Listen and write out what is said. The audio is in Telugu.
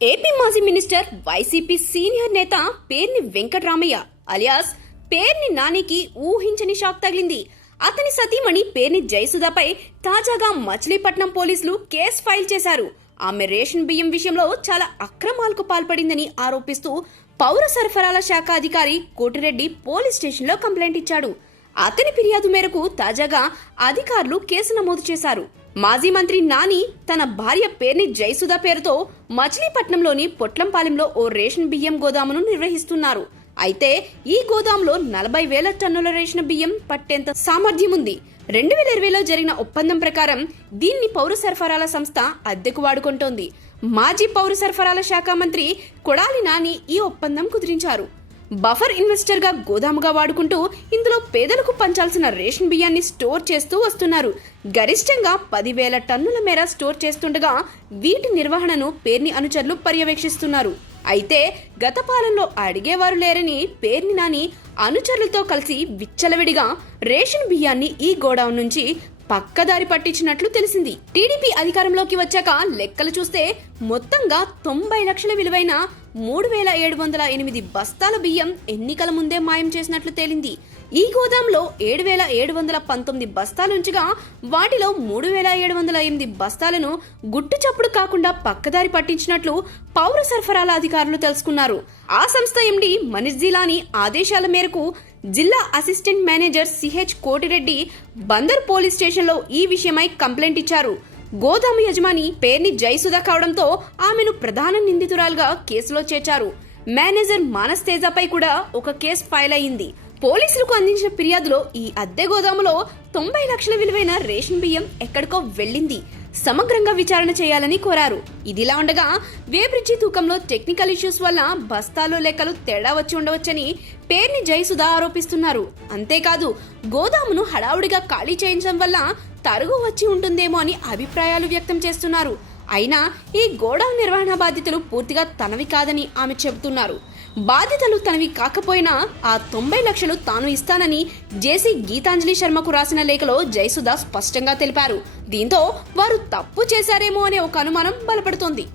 ఏపీ మాజీ మినిస్టర్ వైసీపీ సీనియర్ నేత పేర్ని వెంకటరామయ్య అలియాస్ పేర్ని నానికి ఊహించని షాక్ తగిలింది. అతని సతీమణి పేర్ని జయసుధపై తాజాగా మచిలీపట్నం పోలీసులు కేసు ఫైల్ చేశారు. ఆమె రేషన్ బియ్యం విషయంలో చాలా అక్రమాలకు పాల్పడిందని ఆరోపిస్తూ పౌర సరఫరాల శాఖ అధికారి కోటిరెడ్డి పోలీస్ స్టేషన్లో కంప్లైంట్ ఇచ్చాడు. అతని ఫిర్యాదు మేరకు తాజాగా అధికారులు కేసు నమోదు చేశారు. మాజీ మంత్రి నాని తన భార్య పేర్ని జయసుధ పేరుతో మచిలీపట్నంలోని పొట్లంపాలెంలో ఓ రేషన్ బియ్యం గోదామును నిర్వహిస్తున్నారు. అయితే ఈ గోదాంలో నలభై వేల టన్నుల రేషన్ బియ్యం పట్టేంత సామర్థ్యం ఉంది. రెండు వేల ఇరవైలో జరిగిన ఒప్పందం ప్రకారం దీన్ని పౌర సరఫరాల సంస్థ అద్దెకు వాడుకుంటోంది. మాజీ పౌర సరఫరాల శాఖ మంత్రి కొడాలి నాని ఈ ఒప్పందం కుదిరించారు. బఫర్ ఇన్వెస్టర్గా గోదాముగా వాడుకుంటూ ఇందులో పేదలకు పంచాల్సిన రేషన్ బియ్యాన్ని స్టోర్ చేస్తూ వస్తున్నారు. గరిష్టంగా పదివేల టన్నుల మేర స్టోర్ చేస్తుండగా వీటి నిర్వహణను పేర్ని అనుచరులు పర్యవేక్షిస్తున్నారు. అయితే గత పాలనలో అడిగేవారు లేరని పేర్ని నాని అనుచరులతో కలిసి విచ్చలవిడిగా రేషన్ బియ్యాన్ని ఈ గోడౌన్ నుంచి పక్కదారి పట్టించినట్లు తెలిసింది. టీడీపీ అధికారంలోకి వచ్చాక లెక్కలు చూస్తే మొత్తంగా తొంభై లక్షల విలువైన మూడు వేల ఏడు వందల ఎనిమిది బస్తాల బియ్యం ఎన్నికల ముందే మాయం చేసినట్లు తేలింది. ఈ గోదాంలో ఏడు వేల ఏడు వందల పంతొమ్మిది బస్తాలుంచగా వాటిలో మూడు వేల ఏడు వందల ఎనిమిది బస్తాలను గుట్టు చప్పుడు కాకుండా పక్కదారి పట్టించినట్లు పౌర సరఫరాల అధికారులు తెలుసుకున్నారు. ఆ సంస్థ ఎండి మనీష్ జిలాని ఆదేశాల మేరకు జిల్లా assistant manager CH Kotireddy Bandar police స్టేషన్లో ఈ విషయమై కంప్లైంట్ ఇచ్చారు. గోదాము యజమాని పేర్ని జయసుధ కావడంతో ఆమెను ప్రధాన నిందితురాలుగా కేసులో చేర్చారు. మేనేజర్ మానస్ తేజపై కూడా ఒక కేసు ఫైల్ అయింది పోలీసులకు అందించిన ఫిర్యాదులో ఈ అద్దె గోదాములో తొంభై లక్షల విలువైన రేషన్ బియ్యం ఎక్కడికో వెళ్ళింది. సమగ్రంగా విచారణ చేయాలని కోరారు. ఇదిలా ఉండగా వేబ్రిడ్జి తూకంలో టెక్నికల్ ఇష్యూస్ వల్ల బస్తాలు లెక్కలు తేడా వచ్చి ఉండవచ్చని పేర్ని జయసుధ ఆరోపిస్తున్నారు. అంతేకాదు గోదామును హడావుడిగా ఖాళీ చేయించడం వల్ల తరుగు వచ్చి ఉంటుందేమో అని అభిప్రాయాలు వ్యక్తం చేస్తున్నారు. అయినా ఈ గోడౌన్ నిర్వహణ బాధ్యతలు పూర్తిగా తనవి కాదని ఆమె చెబుతున్నారు. బాధ్యతలు తనవి కాకపోయినా ఆ తొంభై లక్షలు తాను ఇస్తానని జేసీ గీతాంజలి శర్మకు రాసిన లేఖలో జయసుధ స్పష్టంగా తెలిపారు. దీంతో వారు తప్పు చేశారేమో అనే ఒక అనుమానం బలపడుతోంది.